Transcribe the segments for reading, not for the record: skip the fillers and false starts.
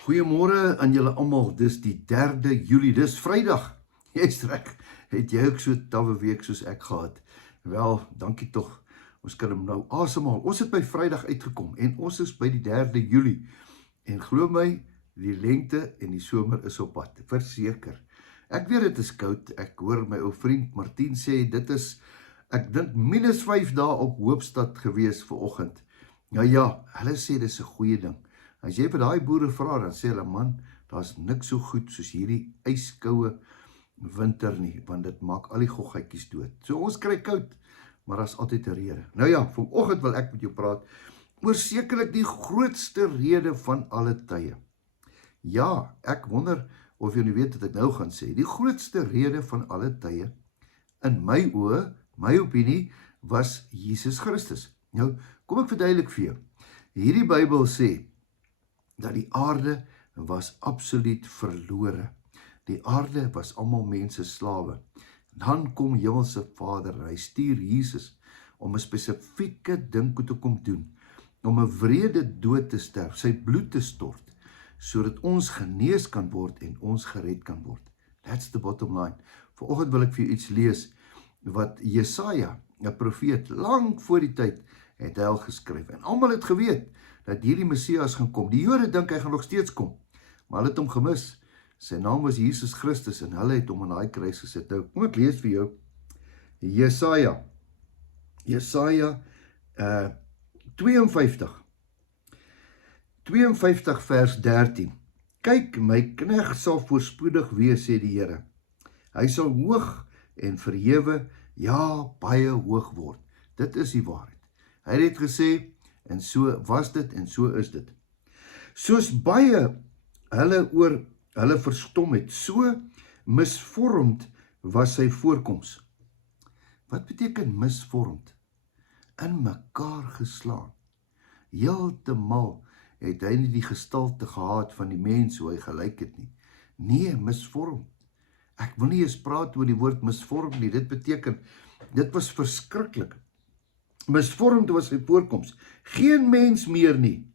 Goeiemôre aan julle almal. Dis die 3de Julie. Dis Vrydag. Jy's reg. Het jy ook so 'n tawwe week soos ek gehad? Wel, dankie tog. Ons kan hom nou asemhaal. Ons het by Vrydag uitgekom en ons is by die 3de Julie. En glo my, die lente en die somer is op pad. Verseker. Ek weet dit is koud. Ek hoor my ou vriend Martin sê dit is, ek dink -5 dae op Hoopstad gewees vanoggend. Nou ja, hulle sê dis 'n goeie ding. As jy vir daai boere vra, dan sê hulle, man, daar's niks so goed soos hierdie yskoue winter nie, want dit maak al die goggetjies dood. So ons kry koud, maar daar's altyd 'n rede. Nou ja, vanoggend wil ek met jou praat oor sekerlik die grootste rede van alle tye. Ja, ek wonder of jy nou weet wat ek nou gaan sê. Die grootste rede van alle tye, in my oë, my opinie, was Jesus Christus. Nou, kom ek verduidelik vir jou. Hierdie Bybel sê dat die aarde was absoluut verlore. Die aarde was almal mense slawe. Dan kom Hemelse Vader en hy stuur Jesus om 'n spesifieke ding te kom doen, om 'n wrede dood te sterf, sy bloed te stort, sodat ons genees kan word en ons gered kan word. That's the bottom line. Vanoggend wil ek vir jou iets lees wat Jesaja, 'n profeet, lank voor die tyd het hy al geskryf. En almal het geweet dat hierdie Messias gaan kom. Die Jode dink hy gaan nog steeds kom, maar hulle het hom gemis. Sy naam was Jesus Christus en hulle het hom aan daai kruis gesit. Nou, kom ek lees vir jou Jesaja 52 vers 13. Kyk, my knegt sal voorspoedig wees, sê die Here. Hy sal hoog en verhewe, ja, baie hoog word. Dit is die waarheid. Hy het gesê, en so was dit en so is dit. Soos baie hulle oor hulle verstom het, so misvormd was sy voorkoms. Wat beteken misvormd? In mekaar geslaan. Heeltemal het hy nie die gestalte gehad van die mens hoe hy gelyk het nie. Nee, misvormd. Ek wil nie eens praat oor die woord misvormd nie. Dit beteken, dit was verskriklik. Misvormd was sy voorkoms. Geen mens meer nie.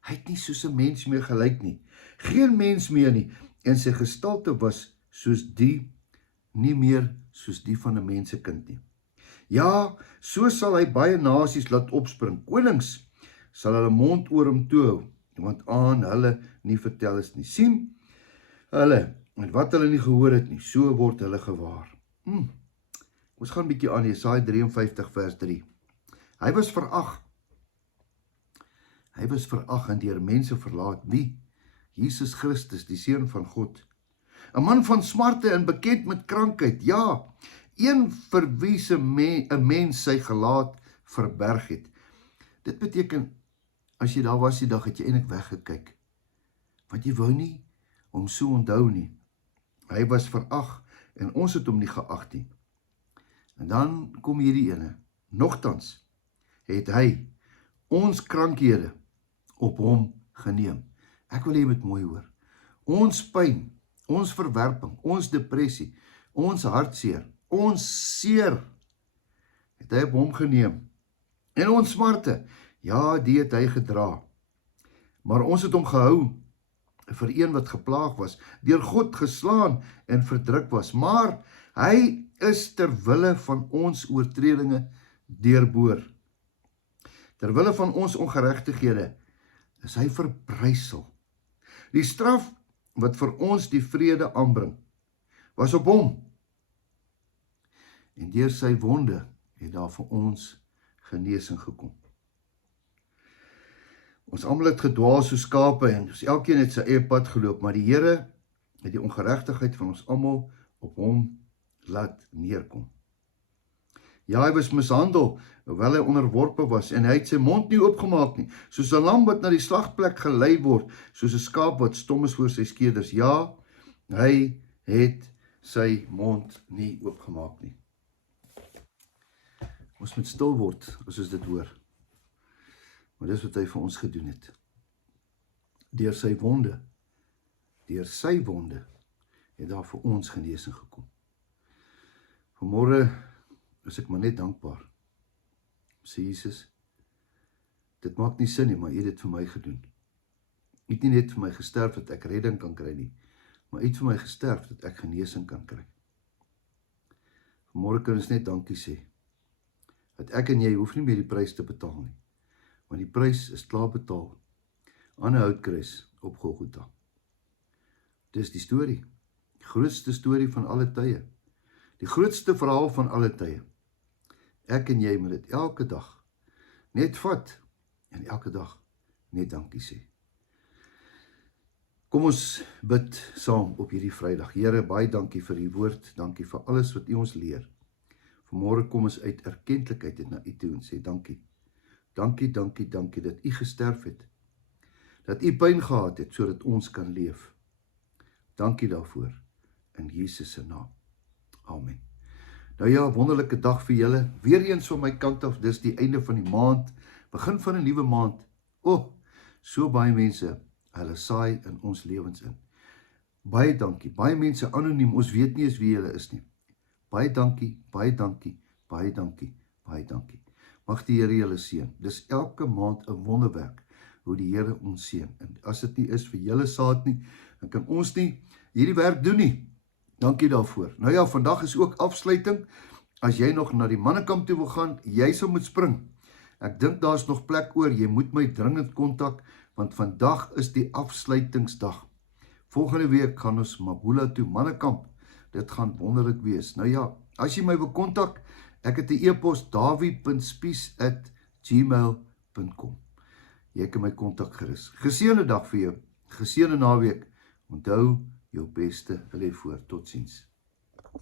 Hy het nie soos 'n mens meer gelyk nie. Geen mens meer nie. En sy gestalte was soos die, nie meer soos die van 'n mensekind nie. Ja, so sal hy baie nasies laat opspring. Konings sal hulle mond oor hom toe hou, want aan hulle nie vertel is nie. Sien hulle, en wat hulle nie gehoor het nie, so word hulle gewaar. Ons gaan 'n bietjie aan Jesaja 53 vers 3. Hy was verag. Hy was verag en deur mense verlaat. Wie? Jesus Christus, die Seun van God. 'n man van smarte en bekend met krankheid. Ja, een vir wie 'n mens sy gelaat verberg het. Dit beteken, as jy daar was die dag, het jy eintlik weggekyk. Want jy wou nie hom so onthou nie. Hy was verag en ons het hom nie geag nie. En dan kom hierdie ene. Nogtans het hy ons krankhede op hom geneem. Ek wil hê jy moet mooi hoor. Ons pyn, ons verwerping, ons depressie, ons hartseer, ons seer, het hy op hom geneem. En ons smarte, ja, die het hy gedra. Maar ons het hom gehou vir een wat geplaag was, deur God geslaan en verdruk was. Maar hy is ter wille van ons oortredinge deurboor. Ter wille van ons ongeregtighede is hy verbrysel. Die straf wat vir ons die vrede aanbring, was op hom. En deur sy wonde het daar vir ons genesing gekom. Ons almal het gedwaal soos skape en ons elkeen het sy eie pad geloop, maar die Here het die ongeregtigheid van ons almal op hom laat neerkom. Ja, hy was mishandel, hoewel hy onderworpe was, en hy het sy mond nie oopgemaak nie, soos 'n lam wat na die slagplek gelei word, soos 'n skaap wat stom is voor sy skeerders. Ja, hy het sy mond nie oopgemaak nie. Ons moet stil word as ons dit hoor. Maar dis wat hy vir ons gedoen het. Deur sy wonde, het daar vir ons genesing gekom. Vanmôre is ek maar net dankbaar. Sê Jesus, dit maak nie sin nie, maar U het dit vir my gedoen. U het nie net vir my gesterf dat ek redding kan kry nie, maar u het vir my gesterf dat ek genesing kan kry. Vanmôre kan ons net dankie sê, dat ek en jy hoef nie meer die prys te betaal nie, want die prys is klaar betaal aan 'n houtkruis op Golgotha. Dis die storie, die grootste storie van alle tye, die grootste verhaal van alle tye. Ek en jy moet dit elke dag net vat en elke dag net dankie sê. Kom ons bid saam op hierdie Vrydag. Here, baie dankie vir u woord, dankie vir alles wat u ons leer. Vanmôre kom ons uit erkentlikheid en na u toe en sê dankie. Dankie, dankie, dankie dat u gesterf het, dat u pyn gehad het sodat ons kan leef. Dankie daarvoor in Jesus se naam. Amen. Nou ja, wonderlike dag vir julle. Weereens van my kant af, dis die einde van die maand, begin van 'n nuwe maand. So baie mense, hulle saai in ons lewens in. Baie dankie, baie mense anoniem, ons weet nie eens wie hulle is nie. Baie dankie, baie dankie, baie dankie, baie dankie. Mag die Here julle seën. Dis elke maand 'n wonderwerk hoe die Here ons seën. En as dit nie is vir julle saad nie, dan kan ons nie hierdie werk doen nie. Dankie daarvoor. Nou ja, vandag is ook afsluiting. As jy nog na die mannekamp toe wil gaan, jy sal moet spring. Ek dink daar's nog plek oor, jy moet my dringend kontak, want vandag is die afsluitingsdag. Volgende week gaan ons Mabula toe, mannekamp. Dit gaan wonderlik wees. Nou ja, as jy my wil kontak, ek het 'n e-pos dawie.spies@gmail.com. Jy kan my kontak gerus. Geseënde dag vir jou, geseënde naweek. Onthou, jou beste lê voor. Totsiens.